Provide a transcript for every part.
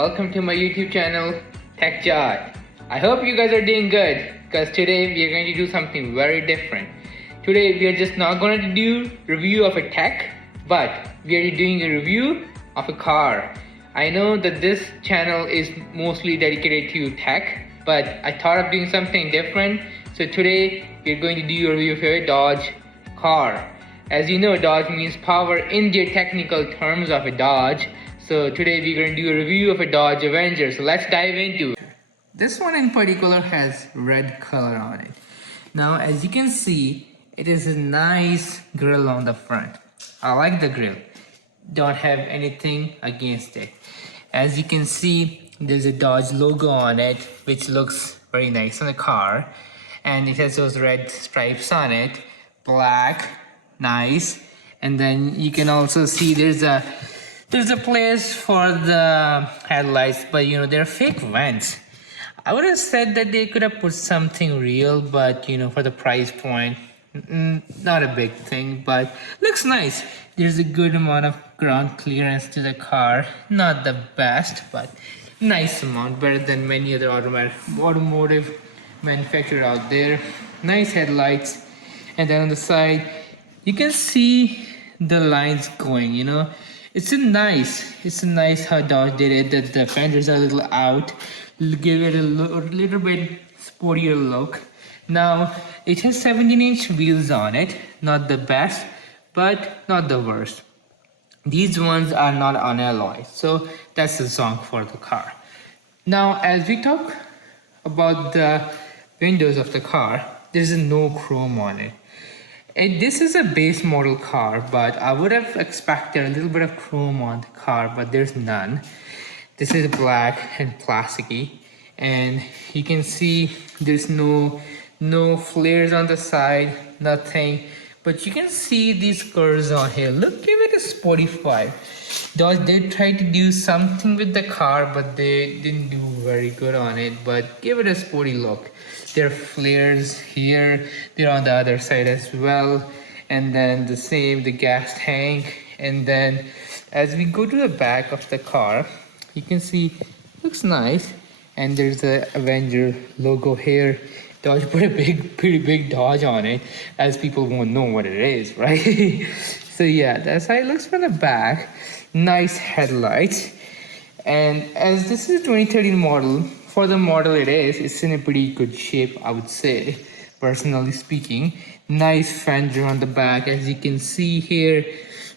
welcome to my YouTube channel, Tech Jot. I hope you guys are doing good because today we are going to do something very different. Today we are just not going to do review of a tech, but we are doing a review of a car. I know that this channel is mostly dedicated to tech, but I thought of doing something different. So today we are going to do a review of a Dodge car. As you know, Dodge means power in the technical terms of a Dodge. So today we're going to do a review of a Dodge Avenger. So let's dive into it. This one in particular has red color on it. Now as you can see, it is a nice grille on the front. I like the grille. Don't have anything against it. As you can see, there's a Dodge logo on it, which looks very nice on the car. And it has those red stripes on it, black, nice. And then you can also see there's a place for the headlights, but you know, they're fake vents. I would have said that they could have put something real, but you know, for the price point, not a big thing, but looks nice. There's a good amount of ground clearance to the car. Not the best, but nice amount, better than many other automotive manufacturer out there. Nice headlights. And then on the side you can see the lines going, you know, it's a nice how Dodge did it, that the fenders are a little out, give it a little bit sportier look. Now it has 17-inch wheels on it, not the best but not the worst. These ones are not on alloy, so that's the song for the car. Now as we talk about the windows of the car, there's no chrome on it. This is a base model car, but I would have expected a little bit of chrome on the car, but there's none. This is black and plasticky, and you can see there's no flares on the side, nothing. But you can see these curves on here. Look, give it a sporty vibe. Dodge did try to do something with the car, but they didn't do very good on it. But give it a sporty look. There are flares here. They're on the other side as well. And then the gas tank. And then as we go to the back of the car, you can see looks nice. And there's the Avenger logo here. Dodge put a pretty big Dodge on it, as people won't know what it is, right? So yeah, that's how it looks from the back. Nice headlights. And as this is a 2013 model, for the model it's in a pretty good shape, I would say, personally speaking. Nice fender on the back, as you can see here.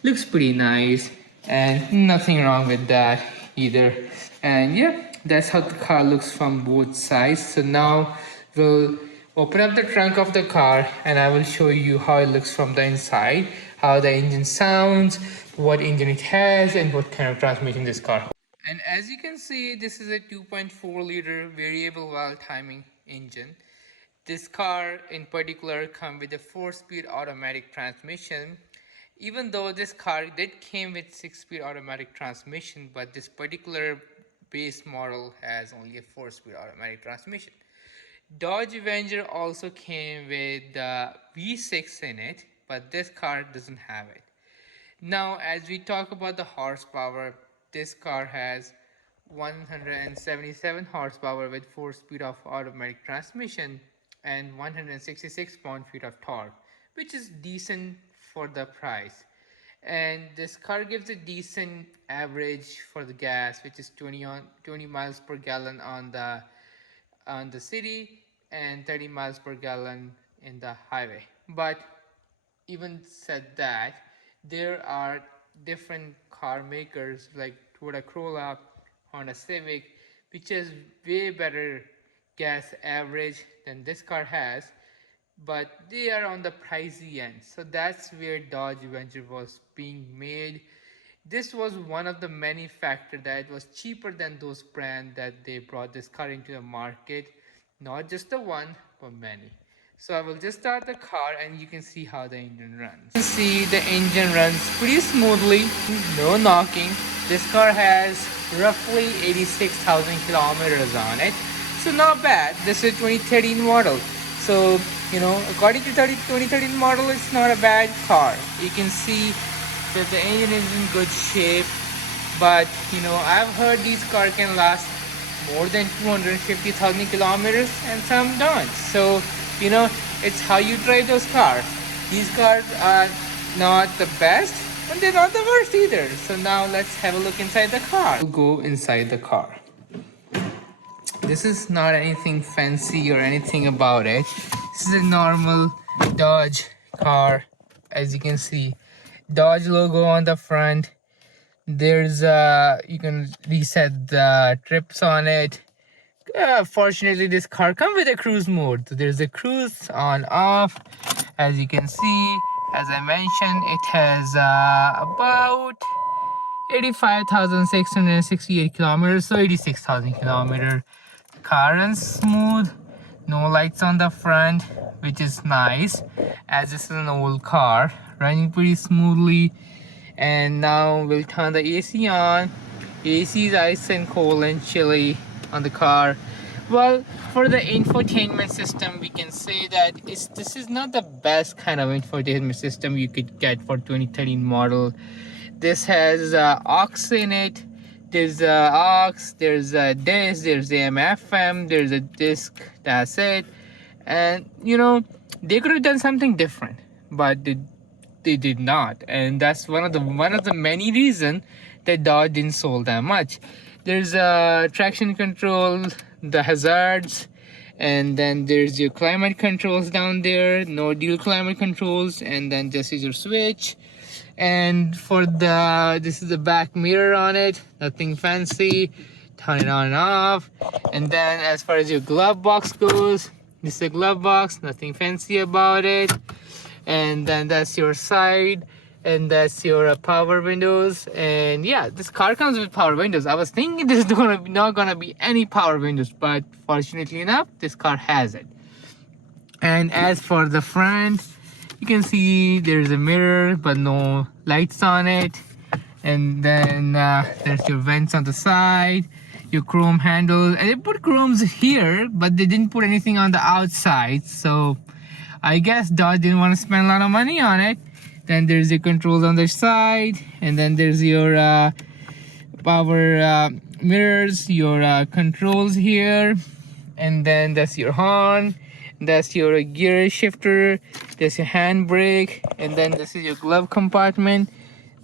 Looks pretty nice, and nothing wrong with that either. And yeah, that's how the car looks from both sides. So now we'll open up the trunk of the car and I will show you how it looks from the inside, how the engine sounds, what engine it has, and what kind of transmission this car has. And as you can see, this is a 2.4 liter variable valve timing engine. This car in particular comes with a 4-speed automatic transmission. Even though this car did came with 6-speed automatic transmission, but this particular base model has only a 4-speed automatic transmission. Dodge Avenger also came with the V6 in it, but this car doesn't have it. Now as we talk about the horsepower, this car has 177 horsepower with 4-speed of automatic transmission and 166 pound-feet of torque, which is decent for the price. And this car gives a decent average for the gas, which is 20 miles per gallon on the city and 30 miles per gallon in the highway. But even said that, there are different car makers like Toyota Corolla, Honda Civic, which has way better gas average than this car has, but they are on the pricey end. So that's where Dodge Avenger was being made. This was one of the many factors that it was cheaper than those brands that they brought this car into the market. Not just the one, but many. So I will just start the car and you can see how the engine runs. You can see the engine runs pretty smoothly, no knocking. This car has roughly 86,000 kilometers on it. So not bad. This is 2013 model. So, you know, according to 2013 model, it's not a bad car. You can see that the engine is in good shape. but you know, I've heard these cars can last more than 250,000 kilometers and some don't. So you know, it's how you drive those cars. These cars are not the best, but they're not the worst either. So now let's have a look inside the car. We'll go inside the car. This is not anything fancy or anything about it. This is a normal Dodge car. As you can see, Dodge logo on the front. There's you can reset the trips on it. Fortunately, this car comes with a cruise mode. So there's a cruise on off. As you can see, as I mentioned, it has about 85,668 kilometers, so 86,000 kilometers. Car runs smooth, no lights on the front, which is nice as this is an old car, running pretty smoothly. And now we'll turn the AC on. AC is ice and cold and chilly on the car. Well, for the infotainment system, we can say that this is not the best kind of infotainment system you could get for 2013 model. This has aux in it. There's aux, there's a disc, there's AM/FM, there's a disc. That's it. And you know, they could have done something different, but they did not, and that's one of the many reasons that Dodge didn't sold that much. There's traction control, the hazards, and then there's your climate controls down there. No dual climate controls, and then this is your switch. And for this is the back mirror on it, nothing fancy. Turn it on and off. And then as far as your glove box goes, this is a glove box, nothing fancy about it. And then that's your side, and that's your power windows. And yeah, this car comes with power windows. I was thinking there's not gonna be any power windows, but fortunately enough, this car has it. And as for the front, you can see there's a mirror but no lights on it. And then there's your vents on the side, your chrome handles, and they put chromes here, but they didn't put anything on the outside. So I guess Dodge didn't want to spend a lot of money on it. Then there's your controls on the side, and then there's your power mirrors, your controls here, and then that's your horn, that's your gear shifter, that's your handbrake, and then this is your glove compartment.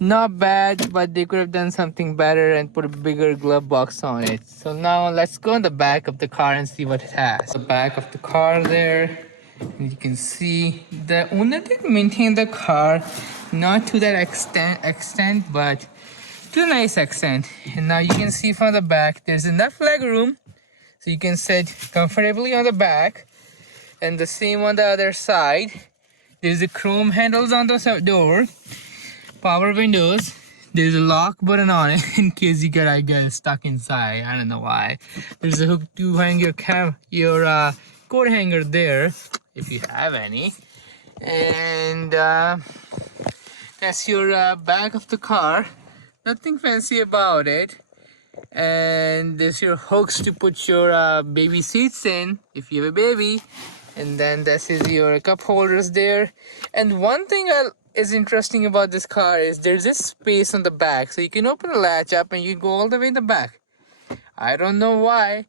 Not bad, but they could have done something better and put a bigger glove box on it. So now let's go in the back of the car and see what it has. The back of the car there, and you can see the owner did maintain the car, not to that extent, but to a nice extent. And now you can see from the back there's enough leg room so you can sit comfortably on the back, and the same on the other side. There's the chrome handles on the door, power windows. There's a lock button on it in case you get stuck inside. I don't know why. There's a hook to hang your coat hanger there if you have any. And that's your back of the car. Nothing fancy about it. And there's your hooks to put your baby seats in if you have a baby. And then this is your cup holders there. And one thing is interesting about this car is there's this space on the back, so you can open the latch up and you go all the way in the back. I don't know why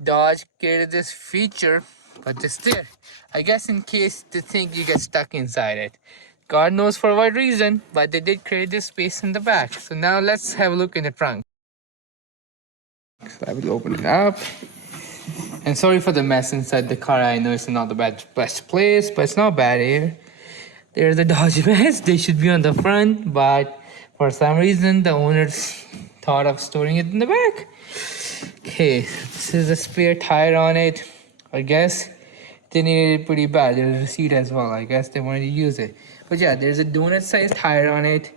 Dodge created this feature, but it's there. I guess in case they think you get stuck inside it. God knows for what reason, but they did create this space in the back. So now let's have a look in the trunk. So I will open it up. And sorry for the mess inside the car. I know it's not the best place, but it's not bad here. There's the Dodge mess. They should be on the front, but for some reason the owners thought of storing it in the back. Okay, this is a spare tire on it. I guess they needed it pretty bad. There's a seat as well. I guess they wanted to use it. But yeah, there's a donut sized tire on it.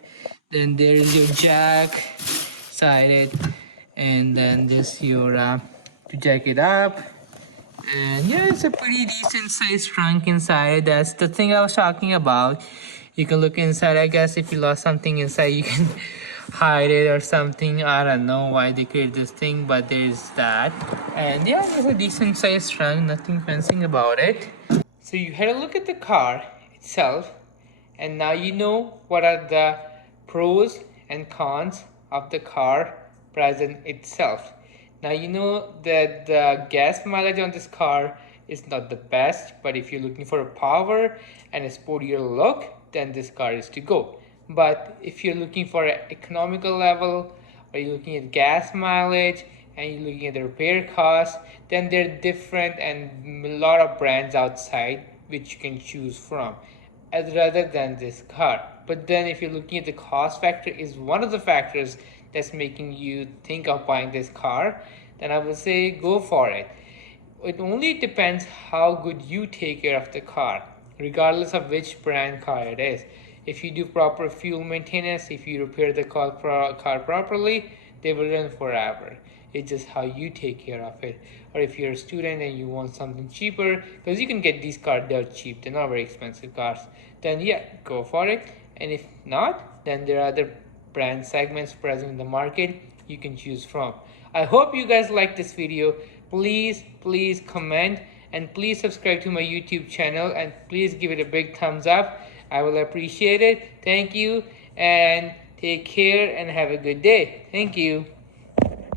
Then there's your jack sided, and then there's your to jack it up. And yeah, it's a pretty decent sized trunk inside. That's the thing I was talking about. You can look inside. I guess if you lost something inside, you can hide it or something. I don't know why they created this thing, but there's that. And yeah, it's a decent sized trunk. Nothing fancy about it. So you had a look at the car itself, and now you know what are the pros and cons of the car present itself. Now you know that the gas mileage on this car is not the best, but if you're looking for a power and a sportier look, then this car is to go. But if you're looking for an economical level, or you're looking at gas mileage and you're looking at the repair costs, then they're different and a lot of brands outside which you can choose from as rather than this car. But then if you're looking at the cost factor is one of the factors that's making you think of buying this car, then I would say go for it. It only depends how good you take care of the car, regardless of which brand car it is. If you do proper fuel maintenance, if you repair the car properly, they will run forever. It's just how you take care of it. Or if you're a student and you want something cheaper, because you can get these cars dirt cheap, they're not very expensive cars, then yeah, go for it. And if not, then there are other brand segments present in the market you can choose from. I hope you guys like this video. Please comment and please subscribe to my YouTube channel and please give it a big thumbs up. I will appreciate it. Thank you and take care and have a good day. Thank you.